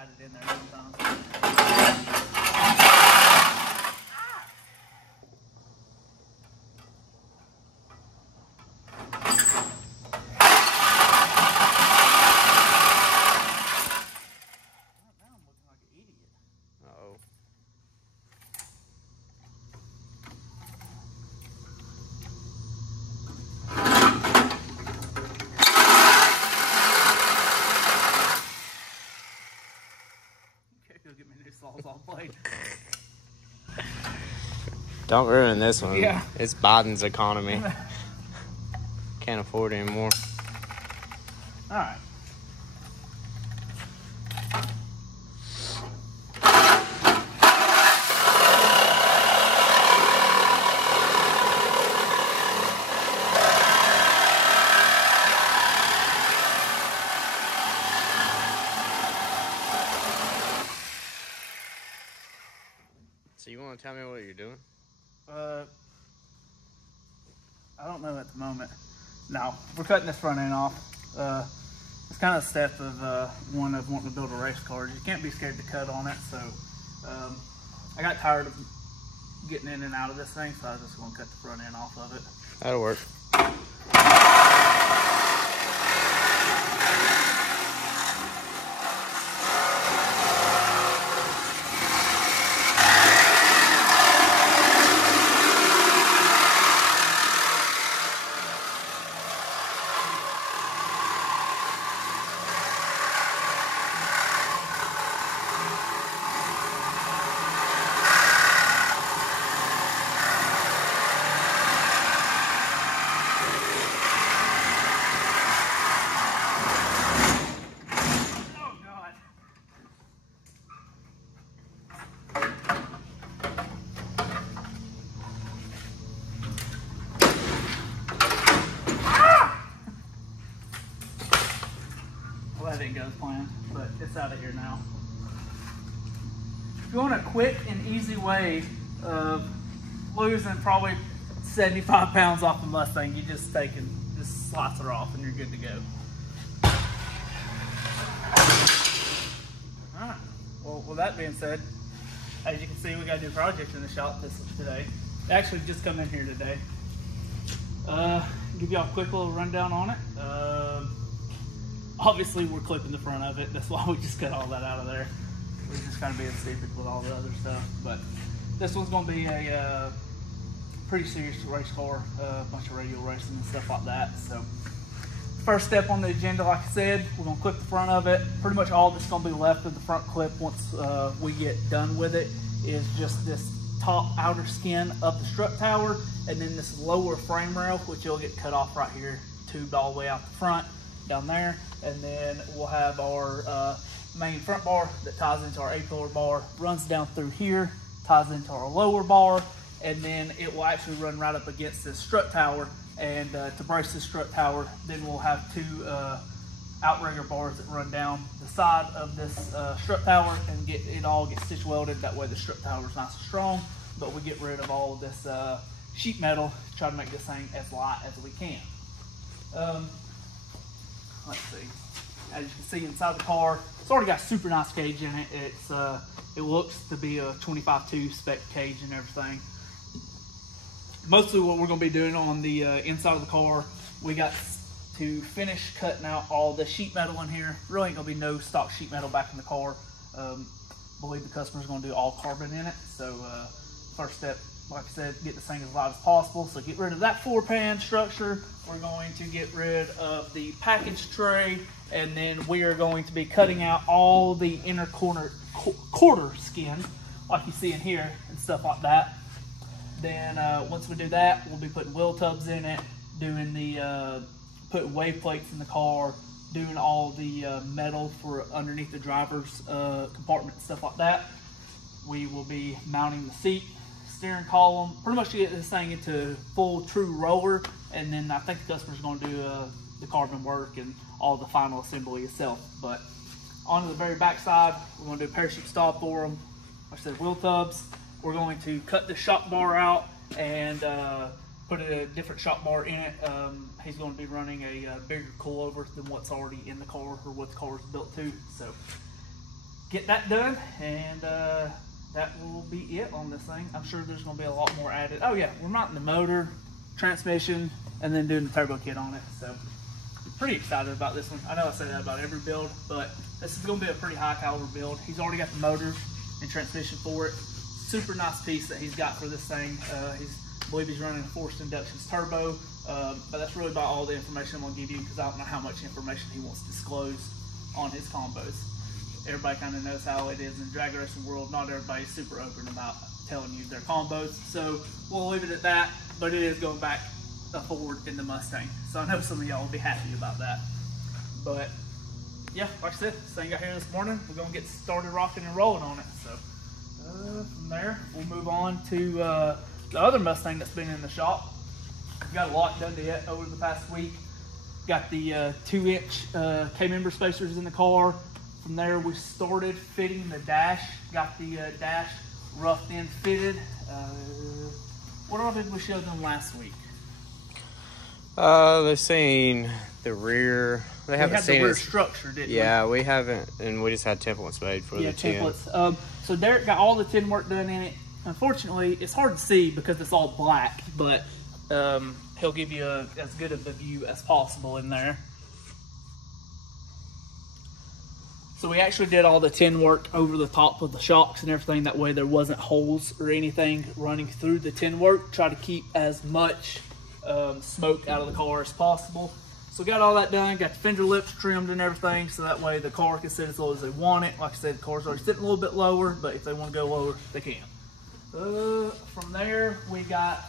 had it in there sometimes. Get me new saws all blade. Don't ruin this one. Yeah. It's Biden's economy. Can't afford it anymore. All right. So you want to tell me what you're doing? I don't know at the moment. No, we're cutting this front end off. It's kind of a step of one of wanting to build a race car. You can't be scared to cut on it. So I got tired of getting in and out of this thing, so I was just going to cut the front end off of it. That'll work. Well, that didn't go as planned, but it's out of here now. If you want a quick and easy way of losing probably 75 pounds off the Mustang, you just take and just slice her off and you're good to go. Alright, well with that being said, as you can see, we got a new project in the shop today. They actually just come in here today. Give y'all a quick little rundown on it. Obviously we're clipping the front of it. That's why we just cut all that out of there. We're just kind of being stupid with all the other stuff. But this one's going to be a pretty serious race car, a bunch of radial racing and stuff like that. So first step on the agenda, like I said, we're going to clip the front of it. Pretty much all that's going to be left of the front clip once we get done with it is just this top outer skin of the strut tower, and then this lower frame rail, which will get cut off right here, tubed all the way out the front down there. And then we'll have our main front bar that ties into our A-pillar bar, runs down through here, ties into our lower bar, and then it will actually run right up against this strut tower. And to brace this strut tower, then we'll have two outrigger bars that run down the side of this strut tower and get it all get stitch welded. That way the strut tower is nice and strong, but we get rid of all of this sheet metal to try to make this thing as light as we can. Let's see. As you can see inside the car, it's already got a super nice cage in it. It looks to be a 25.2 spec cage and everything. Mostly what we're going to be doing on the inside of the car, we got to finish cutting out all the sheet metal in here. Really ain't going to be no stock sheet metal back in the car. Believe the customer's going to do all carbon in it. So first step, like I said, get this thing as light as possible. So get rid of that 4-pan structure. We're going to get rid of the package tray, and then we are going to be cutting out all the inner quarter skin, like you see in here and stuff like that. Then once we do that, we'll be putting wheel tubs in it, doing the putting wave plates in the car, doing all the metal for underneath the driver's compartment and stuff like that. We will be mounting the seat, steering column, pretty much to get this thing into full true roller, and then I think the customer's going to do the carbon work and all the final assembly itself. But on the very back side, we're going to do a parachute stall for them. Like I said, wheel tubs. We're going to cut the shock bar out and put a different shock bar in it. He's going to be running a bigger coilover than what's already in the car or what the car is built to. So get that done, and that will be it on this thing. I'm sure there's going to be a lot more added. Oh yeah, we're mounting the motor, transmission, and then doing the turbo kit on it. So I'm pretty excited about this one. I know I say that about every build, but this is going to be a pretty high caliber build. He's already got the motor and transmission for it. Super nice piece that he's got for this thing. I believe he's running a forced inductions turbo, but that's really about all the information I'm going to give you, because I don't know how much information he wants to disclose on his combos. Everybody kind of knows how it is in the drag racing world. Not everybody's super open about telling you their combos, so we'll leave it at that. But it is going back forward in the Mustang, so I know some of y'all will be happy about that. But yeah, like I said, this thing got here this morning. We're gonna get started rocking and rolling on it. So from there, we'll move on to the other Mustang that's been in the shop. We've got a lot done to it over the past week. Got the 2-inch K-member spacers in the car. From there, we started fitting the dash. Got the dash roughed in, fitted. What all did we show them last week? They're saying the rear. They haven't seen the rear it. structure, didn't we? Yeah, we haven't, and we just had templates made for the tin. Templates. So Derek got all the tin work done in it. Unfortunately, it's hard to see because it's all black, but he'll give you as good of a view as possible in there. So we actually did all the tin work over the top of the shocks and everything. That way there wasn't holes or anything running through the tin work. Try to keep as much smoke out of the car as possible. So we got all that done, got the fender lips trimmed and everything, so that way the car can sit as low as they want it. Like I said, the car's already sitting a little bit lower, but if they want to go lower, they can. From there, we got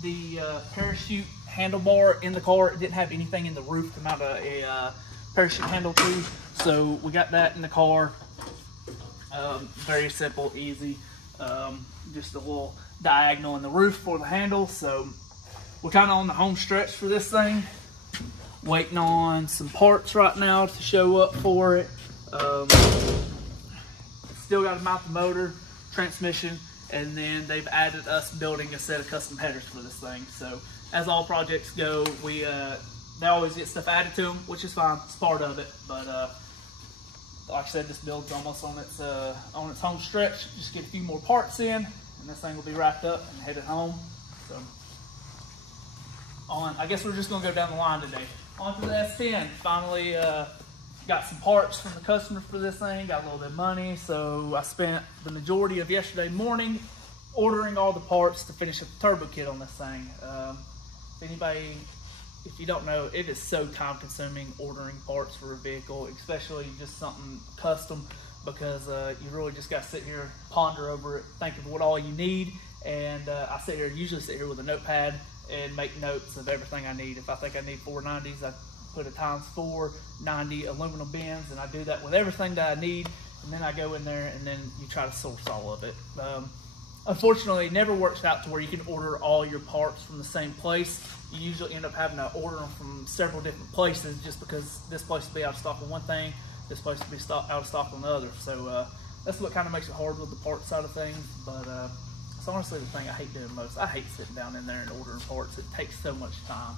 the parachute handlebar in the car. It didn't have anything in the roof to mount a parachute handle to, so we got that in the car. Very simple, easy. Just a little diagonal in the roof for the handle. So we're kind of on the home stretch for this thing. Waiting on some parts right now to show up for it. Still got to mount the motor, transmission, and then they've added us building a set of custom headers for this thing. So as all projects go, they always get stuff added to them, which is fine. It's part of it. But like I said, this build's almost on its home stretch. Just get a few more parts in, and this thing will be wrapped up and headed home. So I guess we're just gonna go down the line today. On to the S10. Finally got some parts from the customer for this thing. Got a little bit of money, so I spent the majority of yesterday morning ordering all the parts to finish up the turbo kit on this thing. If you don't know, it is so time consuming ordering parts for a vehicle, especially just something custom, because you really just got to sit here, ponder over it, think of what all you need. And I usually sit here with a notepad and make notes of everything I need. If I think I need 490s, I put a ×4 90 aluminum bins, and I do that with everything that I need. And then I go in there and then you try to source all of it. Unfortunately, it never works out to where you can order all your parts from the same place. You usually end up having to order them from several different places, just because this place will be out of stock on one thing, this place will be out of stock on the other. So that's what kind of makes it hard with the parts side of things. But it's honestly the thing I hate doing most. I hate sitting down in there and ordering parts. It takes so much time.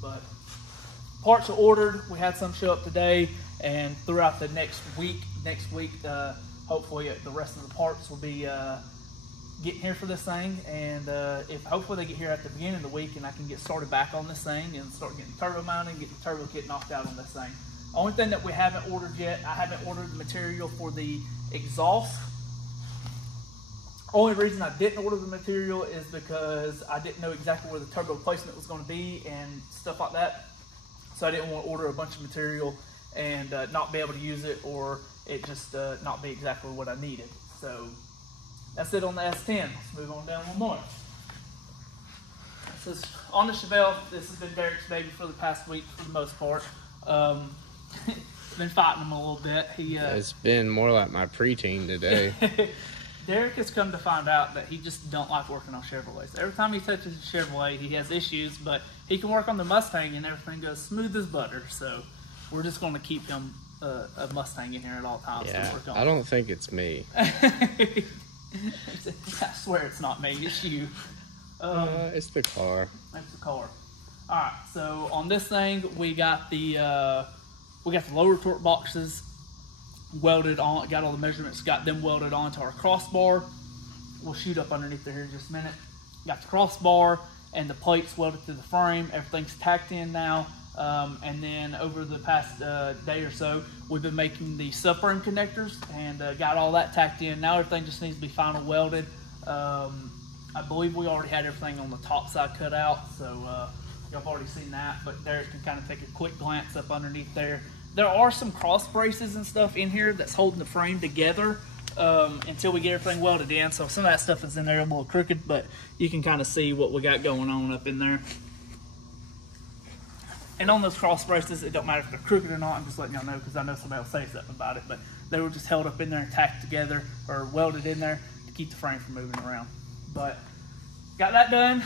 But parts are ordered. We had some show up today, and throughout the next week, hopefully the rest of the parts will be getting here for this thing. And if hopefully they get here at the beginning of the week, and I can get started back on this thing and start getting turbo mounted, get the turbo kit knocked out on this thing. Only thing that we haven't ordered yet, I haven't ordered the material for the exhaust. Only reason I didn't order the material is because I didn't know exactly where the turbo placement was going to be and stuff like that. So I didn't want to order a bunch of material and not be able to use it, or it just not be exactly what I needed. So that's it on the S10. Let's move on down one more. This is on the Chevelle. This has been Derek's baby for the past week for the most part. Been fighting him a little bit. It's been more like my preteen today. Derek has come to find out that he just don't like working on Chevrolets. Every time he touches a Chevrolet, he has issues, but he can work on the Mustang and everything goes smooth as butter. So we're just going to keep him a Mustang in here at all times. Yeah, to work on. I don't think it's me. I swear it's not me, it's you. It's the car. It's the car. All right, so on this thing, we got the lower torque boxes welded on, got all the measurements, got them welded onto our crossbar. We'll shoot up underneath there here in just a minute. Got the crossbar and the plates welded to the frame. Everything's tacked in now. And then over the past day or so, we've been making the subframe connectors and got all that tacked in. Now everything just needs to be final welded. I believe we already had everything on the top side cut out, so y'all have already seen that, but Derek can kind of take a quick glance up underneath there. There are some cross braces and stuff in here that's holding the frame together until we get everything welded in. So some of that stuff is in there a little crooked, but you can kind of see what we got going on up in there. And on those cross braces, it don't matter if they're crooked or not. I'm just letting y'all know because I know somebody will say something about it, but they were just held up in there and tacked together or welded in there to keep the frame from moving around. But got that done.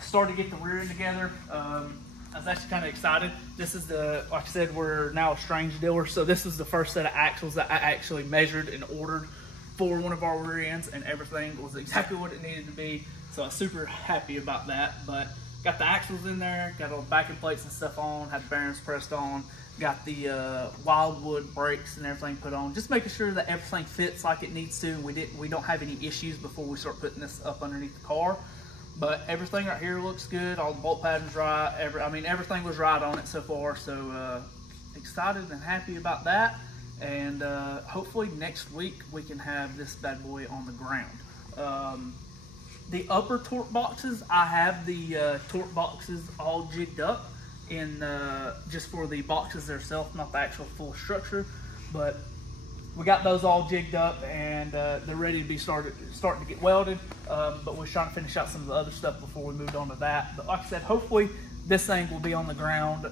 Started to get the rear end together. I was actually kind of excited. This is the, like I said, we're now a strange dealer, so this is the first set of axles that I actually measured and ordered for one of our rear ends, and everything was exactly what it needed to be. So I'm super happy about that. But got the axles in there, got all the backing plates and stuff on, had the bearings pressed on, got the Wildwood brakes and everything put on, just making sure that everything fits like it needs to, and we don't have any issues before we start putting this up underneath the car. But everything right here looks good. All the bolt patterns right. Everything was right on it so far. So excited and happy about that. And hopefully next week we can have this bad boy on the ground. The upper torque boxes, I have the torque boxes all jigged up in just for the boxes themselves, not the actual full structure. But we got those all jigged up and they're ready to be starting to get welded. But we're trying to finish out some of the other stuff before we moved on to that. But like I said, hopefully this thing will be on the ground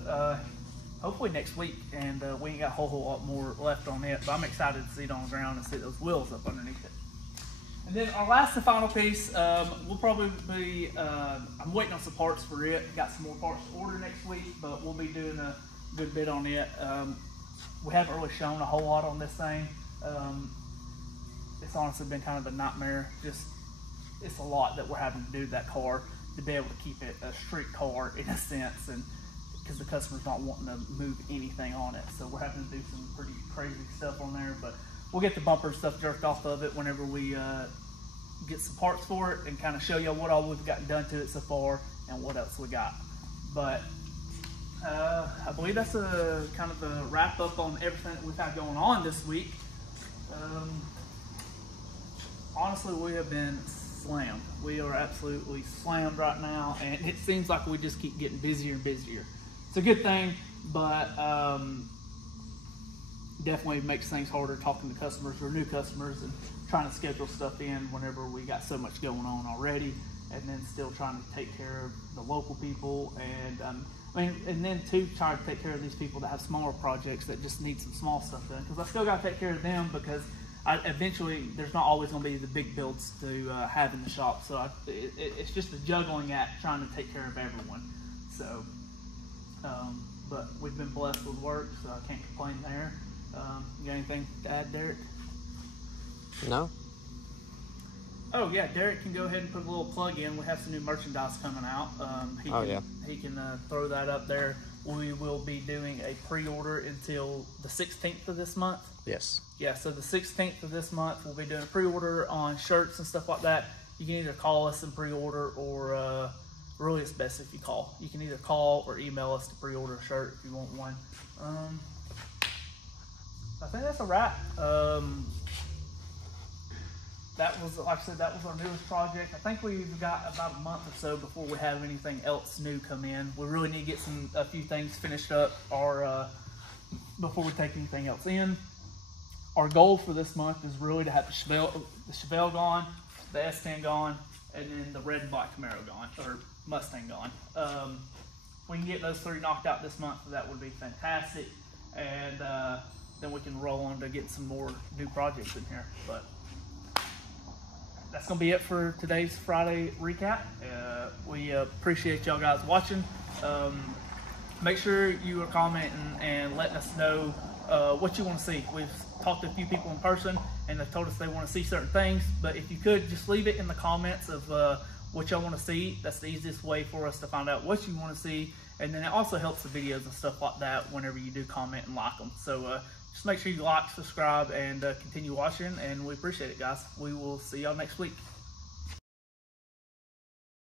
hopefully next week, and we ain't got a whole lot more left on it. But I'm excited to see it on the ground and see those wheels up underneath it. And then our last and final piece, will probably be, I'm waiting on some parts for it. Got some more parts to order next week, but we'll be doing a good bit on it. We haven't really shown a whole lot on this thing. It's honestly been kind of a nightmare. It's a lot that we're having to do to that car to be able to keep it a street car in a sense, and because the customer's not wanting to move anything on it. So we're having to do some pretty crazy stuff on there, but we'll get the bumper stuff jerked off of it whenever we get some parts for it and kind of show you what all we've gotten done to it so far and what else we got. But I believe that's a kind of a wrap up on everything that we've had going on this week. Honestly, we have been slammed. We are absolutely slammed right now, and it seems like we just keep getting busier and busier. It's a good thing, but definitely makes things harder talking to customers or new customers and trying to schedule stuff in whenever we got so much going on already, and then still trying to take care of the local people, and and then too try to take care of these people that have smaller projects that just need some small stuff done, because I still got to take care of them, because eventually there's not always going to be the big builds to have in the shop. So it's just a juggling act trying to take care of everyone. So but we've been blessed with work, so I can't complain there. You got anything to add, Derek? No. Oh yeah, Derek can go ahead and put a little plug in. We have some new merchandise coming out. He can throw that up there. We will be doing a pre-order until the 16th of this month. Yes. Yeah, so the 16th of this month, we'll be doing a pre-order on shirts and stuff like that. You can either call us and pre-order, or really it's best if you call. You can either call or email us to pre-order a shirt if you want one. I think that's a wrap. That was, like I said, that was our newest project. I think we've got about a month or so before we have anything else new come in. We really need to get a few things finished up before we take anything else in. Our goal for this month is really to have the Chevelle gone, the S10 gone, and then the red and black Camaro gone, or Mustang gone. We can get those three knocked out this month, that would be fantastic. And then we can roll on to get some more new projects in here. But that's going to be it for today's Friday recap. We appreciate y'all guys watching. Make sure you are commenting and letting us know what you want to see. We've talked to a few people in person, and they've told us they want to see certain things. But if you could, just leave it in the comments of what y'all want to see. That's the easiest way for us to find out what you want to see. And then it also helps the videos and stuff like that whenever you do comment and like them. So just make sure you like, subscribe, and continue watching, and we appreciate it, guys. We will see y'all next week.